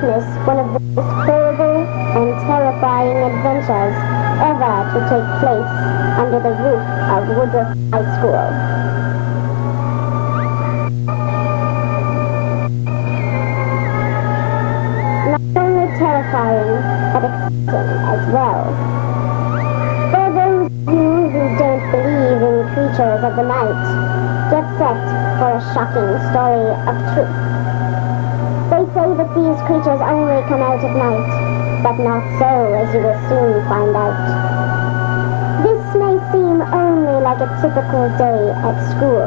witness one of the most horrible and terrifying adventures ever to take place under the roof of Woodroffe High School. Not only terrifying, but exciting as well. For those of you who don't believe in creatures of the night, get set for a shocking story of truth. They say that these creatures only come out at night, but not so, as you will soon find out. This may seem only like a typical day at school,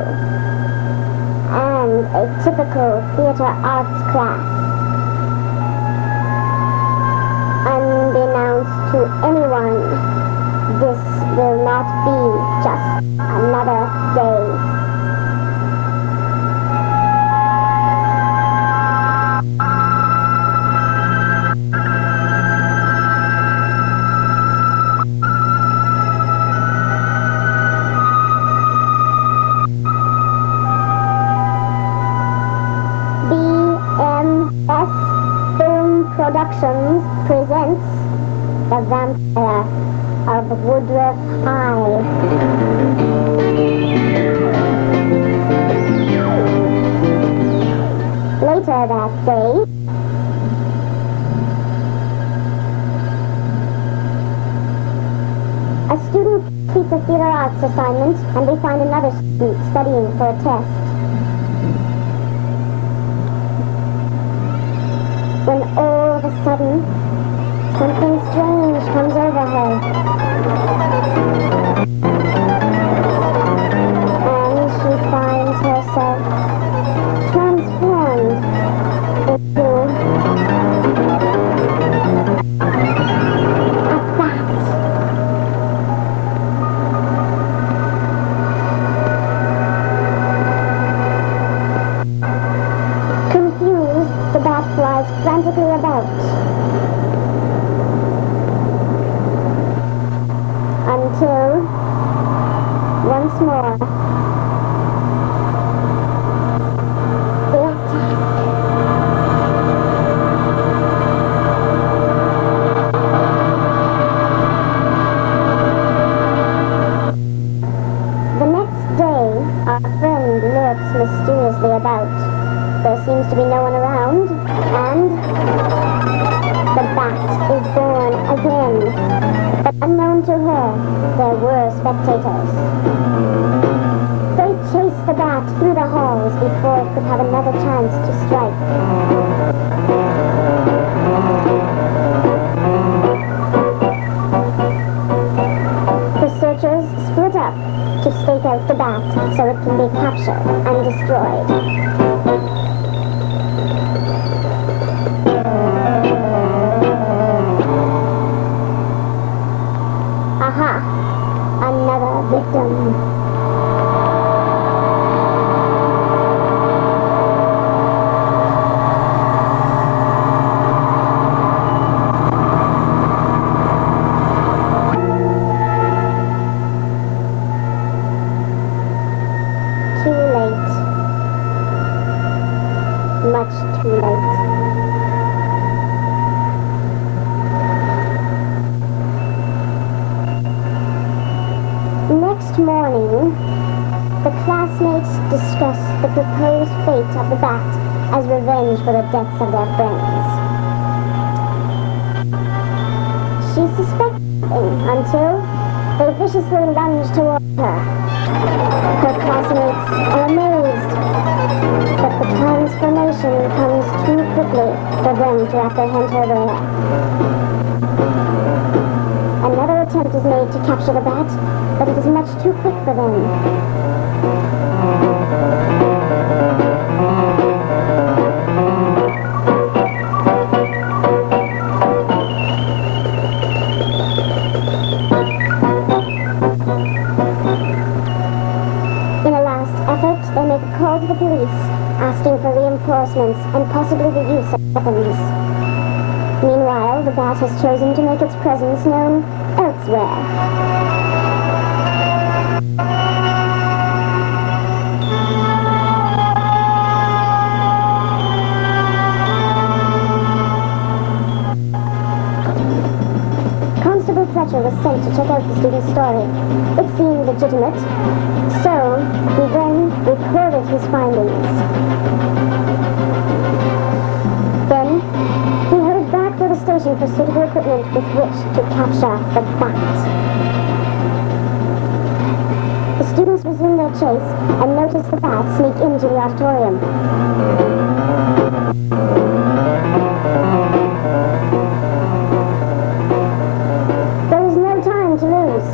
and a typical theater arts class. Unbeknownst to anyone, this will not be just another day. Productions presents The Vampire of Woodroffe High. Later that day, a student completes a theater arts assignment and they find another student studying for a test. When all of a sudden, something strange comes over her. And she finds herself transformed into a bat. Confused, the bat flies frantically about until once more the attack. The next day, our friend lurks mysteriously about. There seems to be no one around, and the bat is born again. But unknown to her, there were spectators. They chased the bat through the halls before it could have another chance to strike. The searchers split up to stake out the bat so it can be captured and destroyed. Another victim. Too late. Much too late. Next morning, the classmates discuss the proposed fate of the bat as revenge for the deaths of their friends. She suspects nothing until they viciously lunge toward her. Her classmates are amazed, but the transformation comes too quickly for them to apprehend her there. Another attempt is made to capture the bat, but it is much too quick for them. In a last effort, they make a call to the police, asking for reinforcements and possibly the use of weapons. Meanwhile, the bat has chosen to make its presence known elsewhere. Colonel Fletcher was sent to check out the student's story. It seemed legitimate, so he then recorded his findings. Then, he headed back for the station for suitable equipment with which to capture the bat. The students resumed their chase and noticed the bat sneak into the auditorium. There was no time to lose.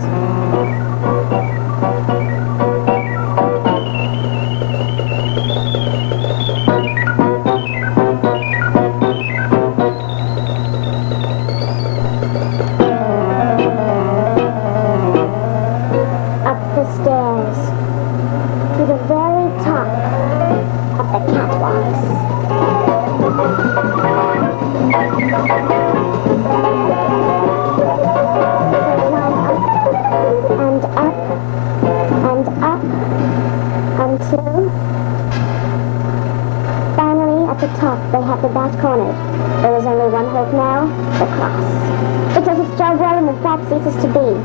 Up the stairs, to the very top of the catwalks. And up, and up, until finally at the top they had the bat cornered. There was only one hope now, the cross. It does its job well and the bat ceases to be.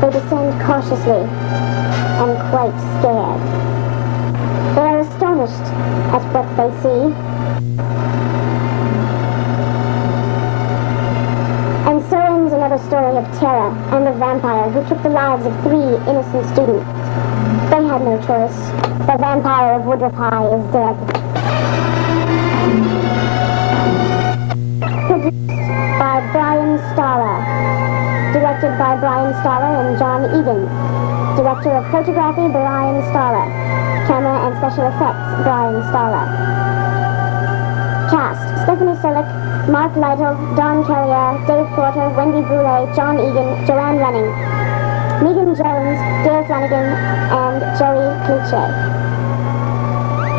They descend cautiously and quite scared. They are astonished at what they see. And so ends another story of terror and the vampire who took the lives of 3 innocent students. They had no choice. The vampire of Woodroffe is dead. Produced by Bryan Directed by Bryan and John Egan. Director of Photography, Bryan Camera and Special Effects, Bryan Cast: Stephanie Selleck, Mark Lytle, Don Carrier, Dave Porter, Wendy Boulay, John Egan, Joanne Running, Megan Jones, Dale Flanagan, and Joey Cliche.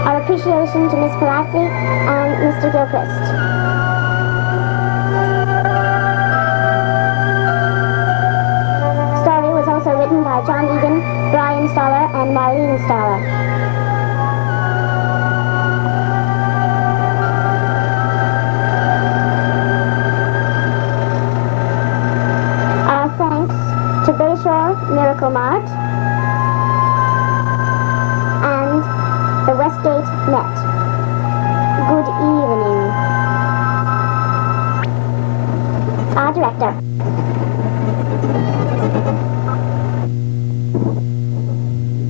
Our appreciation to Miss Palazzi and Mr. Gilchrist. Story was also written by John Egan, Bryan and Marlene Stoller. Our thanks to Bayshore Miracle Mart and the Westgate Net. Good evening. Our director.